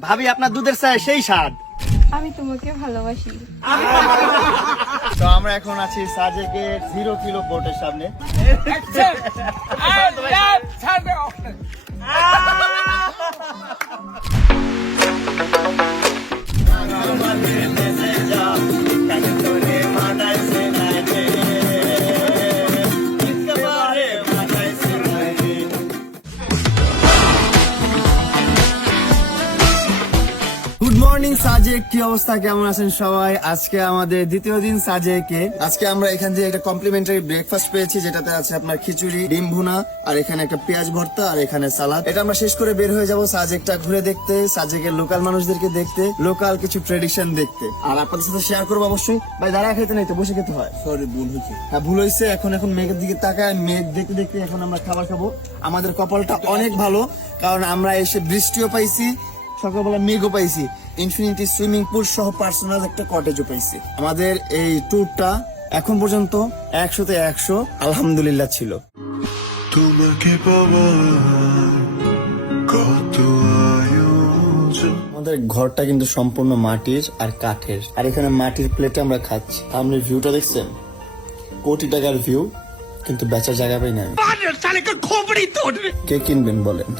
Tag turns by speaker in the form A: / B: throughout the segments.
A: ভাবি আপনার দুধের চায় সেই স্বাদ।
B: আমি তোমাকে ভালোবাসি।
A: তো আমরা এখন আছি সাজেকের জিরো কিলো বোর্ডের সামনে। গুড মর্নিং সাজেক কি অবস্থা? কেমন আছেন সবাই? আজকে আমাদের দ্বিতীয় দিন সাজেকে আজকে আমরা এখান থেকে একটা কমপ্লিমেন্টারি ব্রেকফাস্ট পেয়েছি যেটাতে আছে আপনার খিচুড়ি ডিম ভুনা আর এখানে একটা পেঁয়াজ ভর্তা আর এখানে সালাদ। এটা আমরা শেষ করে বের হয়ে যাব সাজেকটা ঘুরে দেখতে সাজেকের লোকাল মানুষদেরকে দেখতে লোকাল কিছু ট্রেডিশন দেখতে। আর আপনাদের সাথে শেয়ার করব অবশ্যই। ভাই দাঁড়া খেতে নাই তো বসে খেতে হয়। সরি ভুল হয়েছে। হ্যাঁ ভুল হয়েছে। এখন এখন মেঘের দিকে তাকায় মেঘ দেখতে দেখতে এখন আমরা খাবার খাব। আমাদের কপালটা অনেক ভালো কারণ আমরা এসে বৃষ্টিও পাইছি সকালবেলা মেঘও পাইছি। ইনফিনিটি সুইমিং পুল সহ পার্সোনাল একটা কটেজও পাইছি। আমাদের এই ট্যুরটা এখন পর্যন্ত একশোতে একশো আলহামদুলিল্লাহ ছিল।
C: তোমাকে কত
A: আমাদের ঘরটা কিন্তু সম্পূর্ণ মাটির আর কাঠের। আর এখানে মাটির প্লেটে আমরা খাচ্ছি। আপনি ভিউটা দেখছেন? কোটি টাকার ভিউ কিন্তু বেচার জায়গা পাই না কে কিনবেন বলেন?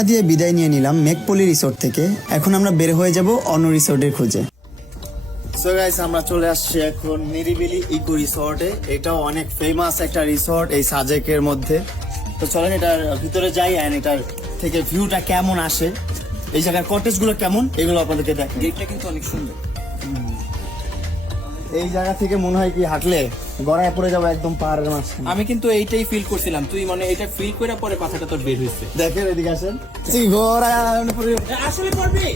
A: টাটা দিয়ে বিদায় নিয়ে নিলাম মেকপলি রিসোর্ট থেকে। এখন আমরা বের হয়ে যাব অন্য রিসোর্টের খোঁজে। সো গাইস আমরা চলে আসছি এখন নিরিবিলি ইকো রিসোর্টে। এটা অনেক ফেমাস একটা রিসোর্ট এই সাজেকের মধ্যে। তো চলেন এটার ভিতরে যাই অ্যান্ড এটার থেকে ভিউটা কেমন আসে। এই জায়গার কটেজগুলো কেমন? এগুলো আপনাদেরকে দেখ
D: গেটটা কিন্তু অনেক সুন্দর।
A: এই জায়গা থেকে মনে হয় কি হাঁটলে গড়ায় পড়ে যাব একদম পাহাড়ের মাঝখানে।
D: আমি কিন্তু এইটাই ফিল করছিলাম। তুই মানে এটা ফিল করে পরে কথাটা তোর বের হয়েছে।
A: দেখেন এদিকে আসেন। গড়ায়
D: আসলে পড়বি?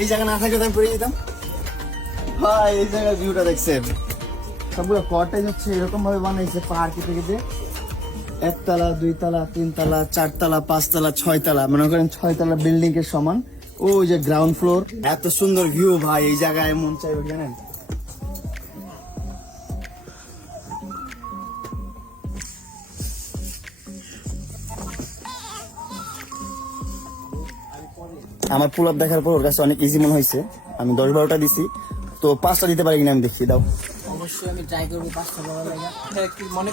A: এই জায়গা না থাকলে আমি পড়ে যেতাম। ভাই এই জায়গার ভিউটা দেখছেন? সবগুলো কটেজ হচ্ছে এরকম ভাবে বানাইছে পাহাড় কেটে কেটে। একতলা দুইতলা তিনতলা চারতলা পাঁচতলা ছয়তলা। মনে করেন ছয়তলা বিল্ডিং এর সমান। ওই যে গ্রাউন্ড ফ্লোর এত সুন্দর ভিউ ভাই এই জায়গায় মন চাইবে জানেন? আমার পুল আপ দেখার পর ওর কাছে অনেক ইজি মনে হয়েছে। আমি দশ বারোটা দিছি। তো পাঁচটা দিতে পারি কিনা আমি দেখি দাও।
D: অবশ্যই আমি ট্রাই করব পাঁচটা মনে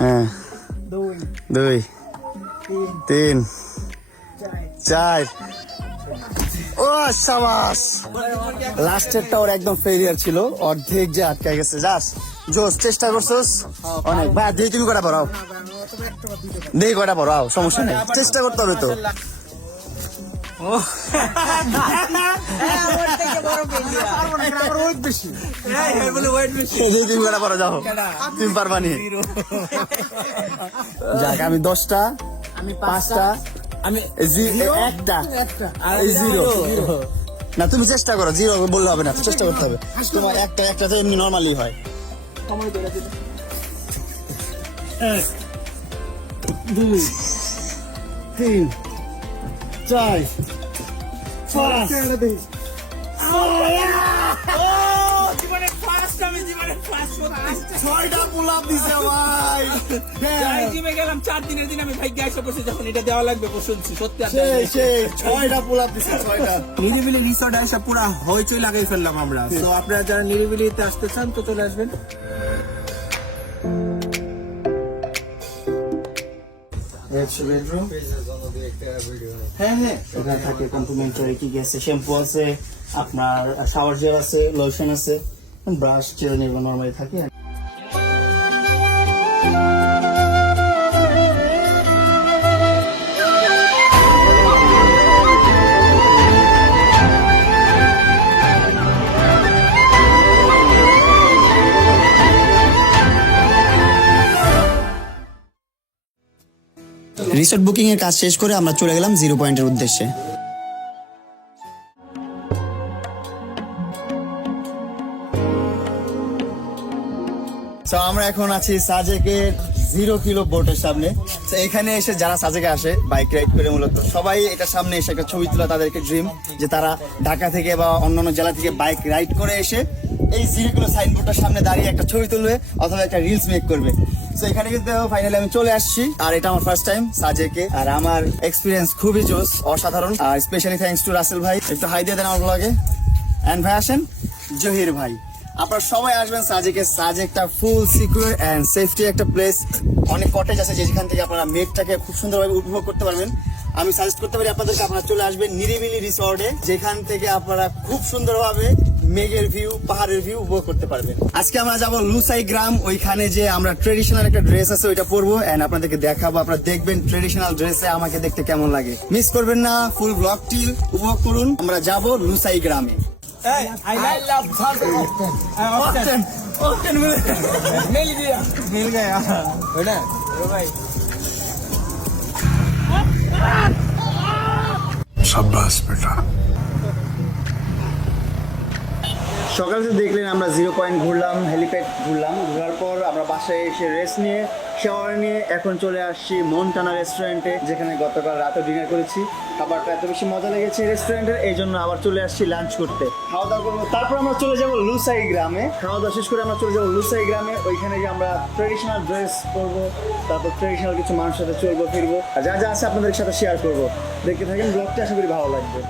A: হ্যাঁ।
D: দুই
A: দুই তিন। চার ও সাবাস। লাস্টেরটা ওর একদম ফেলিয়ার ছিল। অর্ধেক যে আটকে গেছে। যাস জোস চেষ্টা করছস? অনেক। ভাই দিয়ে তুমি কটা পড়াও। দেখি কটা পড়াও সমস্যা নেই। চেষ্টা করতে হবে তো। দেখি আমি দশটা আমি পাঁচটা
D: আমি
A: একটা। আর জিরো। না তুমি চেষ্টা করো জিরো বললে হবে না চেষ্টা করতে হবে। তোমার একটা একটা তো এমনি নর্মালি হয়। এক দুই তিন চার পাঁচ।
D: জীবনে ফার্স্ট আমি জীবনে ফার্স্ট
A: ছয়টা দিছে ভাই।
D: যাই জিমে গেলাম চার দিনের দিন আমি ভাই গ্যাসে বসে যখন এটা দেওয়া লাগবে সত্যি
A: সেই সেই ছয়টা দিছে ছয়টা।
D: নিরিবিলি রিসর্ট পুরো হইচই লাগাই ফেললাম আমরা। তো আপনারা যারা নিরিবিলিতে আসতে চান তো চলে আসবেন।
A: হ্যাঁ হ্যাঁ। এখানে থাকে কমপ্লিমেন্টারি কি কি শ্যাম্পু আছে আপনার শাওয়ার জেল আছে লোশন আছে। ব্রাশ চেয়ে নেবে নর্মালি থাকে।
E: রিসোর্ট বুকিং এর কাজ শেষ করে আমরা চলে গেলাম জিরো পয়েন্টের উদ্দেশ্যে।
A: তো আমরা এখন আছি সাজেকের জিরো কিলো বোটের সামনে। তো এখানে এসে যারা সাজেকে আসে, বাইক রাইড করে মূলত, সবাই এটার সামনে এসে একটা ছবি তোলা তাদেরকে ড্রিম যে তারা ঢাকা থেকে বা অন্যান্য জেলা থেকে বাইক রাইড করে এসে এই জিরো কিলো সাইনবোর্ডটার সামনে দাঁড়িয়ে একটা ছবি তুলবে, অথবা একটা রিলস মেক করবে। তো এখানে কিন্তু ফাইনালি আমি চলে আসছি। আর এটা আমার ফার্স্ট টাইম সাজেকে আর আমার এক্সপিরিয়েন্স খুবই জোস, অসাধারণ। আর স্পেশালি থ্যাঙ্কস টু রাসেল ভাই। একটু হাই দিয়ে দেন আমার ব্লগে এন্ড ভাই, আসেন। জহির ভাই। আপনারা সবাই আসবেন সাজেকে সাজেকটা ফুল সিকিউর এন্ড সেফটি একটা প্লেস অনেক কটেজ আছে যেখান থেকে আপনারা মেঘটাকে খুব সুন্দরভাবে উপভোগ করতে পারবেন। আমি সাজেস্ট করতে পারি আপনাদেরকে আপনারা চলে আসবেন নিরিবিলি রিসর্টে যেখান থেকে আপনারা খুব সুন্দরভাবে মেঘের ভিউ পাহাড়ের ভিউ উপভোগ করতে পারবেন আজকে আমরা যাব লুসাই গ্রাম ওইখানে যে আমরা ট্রেডিশনাল একটা ড্রেস আছে ওইটা পরবো এন্ড আপনাদেরকে দেখাবো আপনারা দেখবেন ট্রেডিশনাল ড্রেসে আমাকে দেখতে কেমন লাগে মিস করবেন না ফুল ব্লগটি উপভোগ করুন আমরা যাব লুসাই গ্রামে Often, often will-
D: मिल गया है ना
C: शाबाश बेटा
A: সকালে তো দেখলেন আমরা জিরো পয়েন্ট ঘুরলাম হেলিপ্যাড ঘুরলাম, ঘোরার পর আমরা বাসায় এসে রেস্ট নিয়ে শাওয়ার নিয়ে এখন চলে আসছি মনটানা রেস্টুরেন্টে যেখানে গতকাল রাতে ডিনার করেছি। খাবারটা এত বেশি মজা লেগেছে রেস্টুরেন্টের এই জন্য আবার চলে আসছি লাঞ্চ করতে। খাওয়া দাওয়া করব। তারপর আমরা চলে যাব লুসাই গ্রামে। খাওয়া দাওয়া শেষ করে আমরা চলে যাব লুসাই গ্রামে। ওইখানে গিয়ে আমরা ট্রেডিশনাল ড্রেস পরবো, তারপর ট্রেডিশনাল কিছু মানুষের সাথে চলবো, ফিরবো। আর যা যা আছে আপনাদের সাথে শেয়ার করব। দেখতে থাকেন ব্লগটা আশা করি ভালো লাগবে।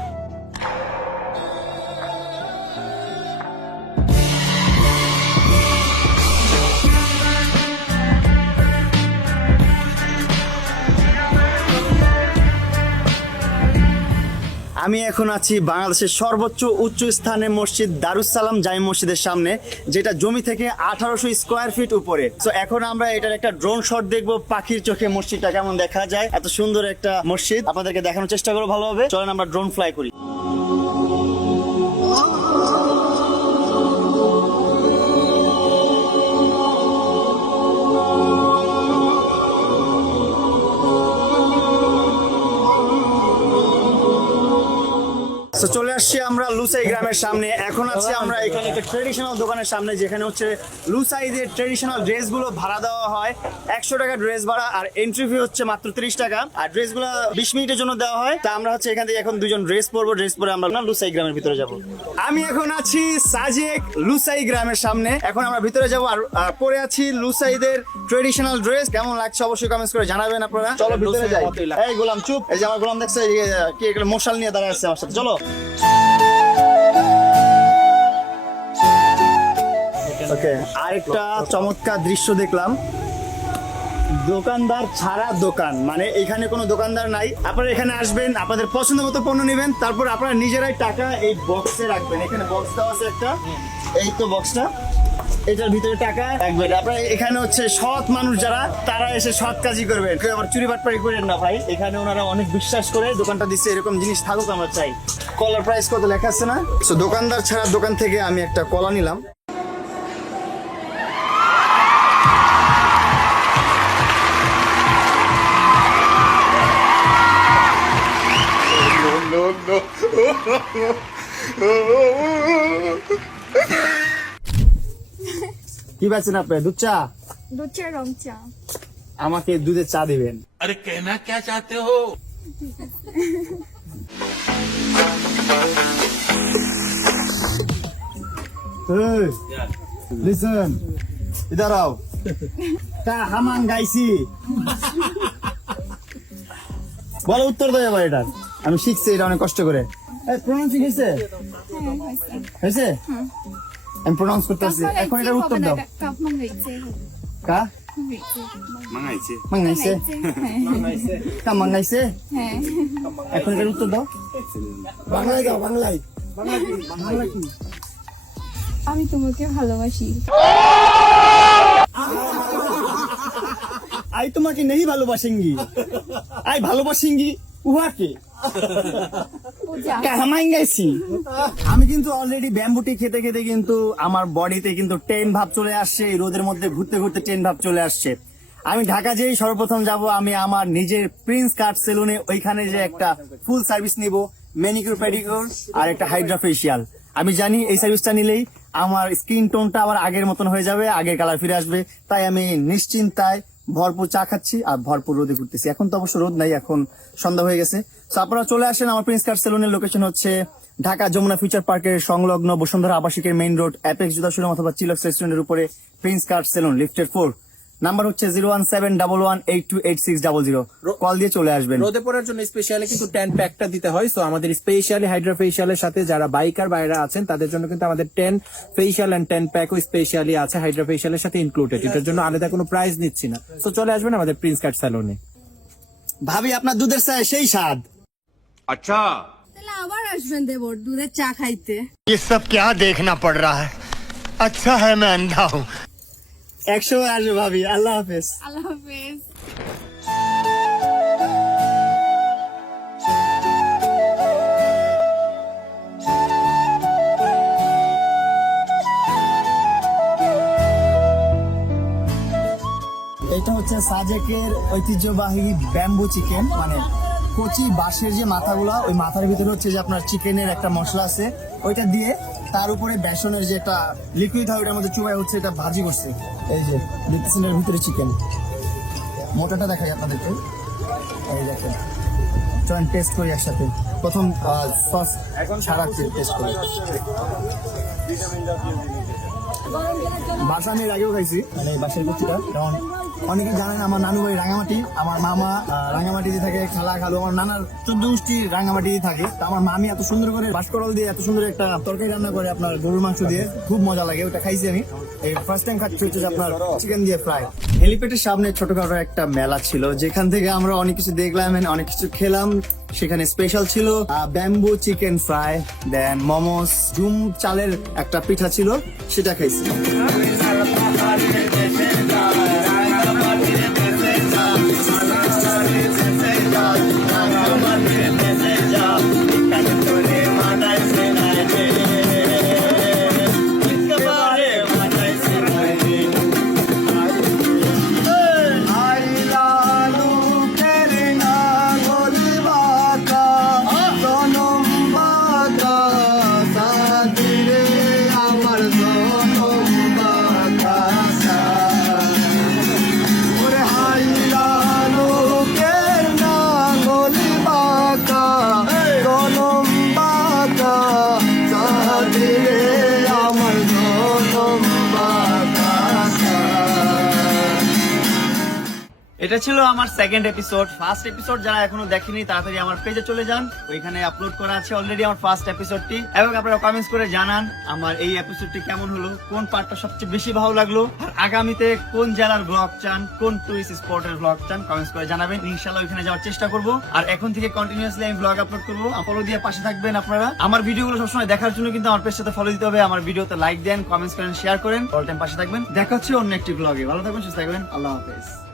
A: আমি এখন আছি বাংলাদেশের সর্বোচ্চ উচ্চ স্থানে মসজিদ দারুসালাম জামি মসজিদের সামনে, যেটা জমি থেকে আঠারোশো স্কোয়ার ফিট উপরে। তো এখন আমরা এটার একটা ড্রোন শট দেখব, পাখির চোখে মসজিদটা কেমন দেখা যায়, এত সুন্দর একটা মসজিদ। আপনাদেরকে দেখানোর চেষ্টা করব ভালোভাবে। চলেন আমরা ড্রোন ফ্লাই করি। তো চলে আসছি আমরা লুসাই গ্রামের সামনে। এখন আছি আমরা এখানে একটা ট্রেডিশনাল দোকানের সামনে যেখানে হচ্ছে লুসাইদের ট্রেডিশনাল ড্রেসগুলো ভাড়া দেওয়া হয় একশো টাকা ড্রেস ভাড়া আর এন্ট্রি ফি হচ্ছে মাত্র ত্রিশ টাকা। আর ড্রেসগুলো বিশ মিনিটের জন্য দেওয়া হয়। তা আমরা হচ্ছে এখান থেকে এখন দুজন ড্রেস পরবো ড্রেস পরে আমরা না লুসাই গ্রামের ভিতরে যাব। আমি এখন আছি সাজেক লুসাই গ্রামের সামনে। এখন আমরা ভিতরে যাব আর পরে আছি লুসাইদের ট্রেডিশনাল ড্রেস কেমন লাগছে অবশ্যই কমেন্টস করে জানাবেন আপনারা। চলো ভিতরে যাই। এই গোলাম চুপ। এই যে আমার গোলাম দেখছে কি মশাল নিয়ে দাঁড়ায় আছে আমার সাথে। চলো। ওকে আরেকটা চমৎকার দৃশ্য দেখলাম। দোকানদার ছাড়া দোকান। মানে এখানে কোনো দোকানদার নাই। আপনারা এখানে আসবেন, আপনাদের পছন্দ মতো পণ্য নেবেন, তারপর আপনারা নিজেরাই টাকা এই বক্সে রাখবেন। এখানে বক্স দেওয়া আছে একটা। এই তো বক্সটা এটার ভিতরে টাকা রাখবেন। আপনার এখানে হচ্ছে সৎ মানুষ যারা, তারা এসে সৎ কাজই করবেন। আবার চুরি বাটপাড়ি করেন না ভাই। এখানে ওনারা অনেক বিশ্বাস করে দোকানটা দিচ্ছে, এরকম জিনিস থাকুক আমরা চাই। কলার প্রাইস কত লেখা আছে না? তো দোকানদার ছাড়া দোকান থেকে আমি একটা কলা নিলাম। no, no. কি পাচ্ছেন আপনি? দুধ চা?
B: দুধ চা রং চা।
A: আমাকে দুধের চা দিবেন।
F: আরে কেনা কে চাতে হো?
A: লিসন ইধার আও তা হামান গাইছি। বল উত্তর দেয় দেবে এটা আমি শিখছি এটা অনেক কষ্ট করে। প্রোনাউন্সিং হয়েছে? হয়েছে? আমি প্রোনাউন্স করতে পারছি এখন এটার উত্তর দাও। কা?
B: হয়েছে।
A: মাঙ্গাইছে কা মাঙ্গাইছে
B: হ্যাঁ।
A: এখন এটার উত্তর দাও। বাংলায় দাও বাংলায়।
B: আমি তোমাকে ভালোবাসি।
A: আই তোমাকে নেই ভালোবাসেঙ্গি। আই ভালোবাসেঙ্গি। উহাকে? আমি কিন্তু অলরেডি ব্যাম্বুটি খেতে খেতে কিন্তু আমার বডিতে কিন্তু টেন ভাব চলে আসছে এই রোদের মধ্যে ঘুরতে ঘুরতে টেন ভাব চলে আসছে। আমি ঢাকা যেই সর্বপ্রথম যাব আমি আমার নিজের প্রিন্স কাট সেলুনে ওইখানে যে একটা ফুল সার্ভিস নিব ম্যানিকিউর প্যাডিকিউর আর একটা হাইড্রা ফেশিয়াল আমি জানি এই সার্ভিসটা নিলেই আমার স্কিন টোনটা আবার আগের মতন হয়ে যাবে আগের কালার ফিরে আসবে তাই আমি নিশ্চিন্তায় ভরপুর চা খাচ্ছি আর ভরপুর রোদে ঘুরতেছি। এখন তো অবশ্য রোদ নাই, এখন সন্ধ্যা হয়ে গেছে। তো আপনারা চলে আসেন, আমার প্রিন্স কার সেলুনের লোকেশন হচ্ছে ঢাকা যমুনা ফিউচার পার্কের সংলগ্ন বসুন্ধরা আবাসিকের মেইন রোড অ্যাপেক্স জুতা শোরুম অথবা চিলক্স রেস্টুরেন্টের উপরে প্রিন্স কার সেলুন লিফটের ফোর নাম্বার হচ্ছে zero one seven double one eight two eight six double zero call দিয়ে চলে আসবেন
D: রোদে পড়ার জন্য স্পেশালি কিন্তু টেন প্যাকটা দিতে হয় সো আমাদের স্পেশালি হাইড্রা ফেশিয়ালের সাথে যারা বাইকার বাইরে আছেন তাদের জন্য কিন্তু আমাদের টেন ফেশিয়াল এন্ড টেন প্যাকও স্পেশালি আছে হাইড্রা ফেশিয়ালের সাথে ইনক্লুডেড এটার জন্য আলাদা কোনো প্রাইস নিচ্ছি না তো চলে আসবেন আমাদের প্রিন্স কাট স্যালনে
A: ভাবি আপনার দুধের চায় সেই স্বাদ
F: अच्छा
B: তাহলে আবার আসবেন দেবর দুধের চা খাইতে
G: ये सब क्या देखना पड़ रहा है अच्छा है मैं अंधा हूँ
A: একশো আসবে ভাবি আল্লাহ হাফেজ।
B: আল্লাহ হাফেজ।
A: এটা হচ্ছে সাজেকের ঐতিহ্যবাহী ব্যাম্বু চিকেন মানে কচি বাঁশের যে মাথাগুলো ওই মাথার ভিতরে হচ্ছে যে আপনার চিকেনের একটা মশলা আছে ওইটা দিয়ে তার উপরে বেসনের যে একটা লিকুইড হয় ওটার মধ্যে চুবাই হচ্ছে এটা ভাজি করছে। এই যে দেখতেছেন এর ভিতরে চিকেন মোটাটা দেখাই আপনাদেরকে। এই দেখেন চলেন টেস্ট করি একসাথে। প্রথম সস ছাড়া টেস্ট করি। বাসা আমি এর আগেও খাইছি মানে এই বাসার কুচিটা। কারণ অনেকে জানেন আমার নানু ভাই রাঙামাটি, আমার মামা রাঙামাটিতে থাকে, খালা, খালু, আমার নানার চোদ্দ গোষ্ঠী রাঙামাটিতে থাকে। তো আমার মামি এত সুন্দর করে বাসকরল দিয়ে এত সুন্দর একটা তরকারি রান্না করে আপনার গরুর মাংস দিয়ে, খুব মজা লাগে, ওটা খাইছি আমি। এই ফার্স্ট টাইম খাচ্ছি হচ্ছে আপনার চিকেন দিয়ে ফ্রাই হেলিপ্যাডের সামনে ছোটখাটো একটা মেলা ছিল, যেখান থেকে আমরা অনেক কিছু দেখলাম অনেক কিছু খেলাম। সেখানে স্পেশাল ছিল bamboo chicken fry then momos zoom চালের একটা পিঠা ছিল, সেটা খাইছি।
H: এটা ছিল আমার সেকেন্ড এপিসোড ফার্স্ট এপিসোড যারা এখনও দেখেনি, তাড়াতাড়ি আমার পেজে চলে যান। ওইখানে আপলোড করা আছে অলরেডি আমার ফার্স্ট এপিসোডটি এবং আপনারা কমেন্টস করে জানান আমার এই এপিসোডটি কেমন হলো, কোন পার্টটা সবচেয়ে বেশি ভালো লাগল, আর আগামীতে কোন জেলার ব্লগ চান, কোন টুরিস্ট স্পটের ব্লগ চান কমেন্টস করে জানাবেন। ইনশাল্লাহ ওইখানে যাওয়ার চেষ্টা করব। আর এখন থেকে কন্টিনিউয়াসলি আমি ব্লগ আপলোড করব। ফলো দিয়ে পাশে থাকবেন আপনারা। আমার ভিডিওগুলো সবসময় দেখার জন্য কিন্তু আমার পেজ সাথে ফলো দিতে হবে। আমার ভিডিওতে লাইক দেন কমেন্টস করেন শেয়ার করেন। অল টাইম পাশে থাকবেন। দেখা হচ্ছে অন্য একটি ব্লগে ভালো থাকবেন, সুস্থ থাকবেন। আল্লাহ হাফেজ।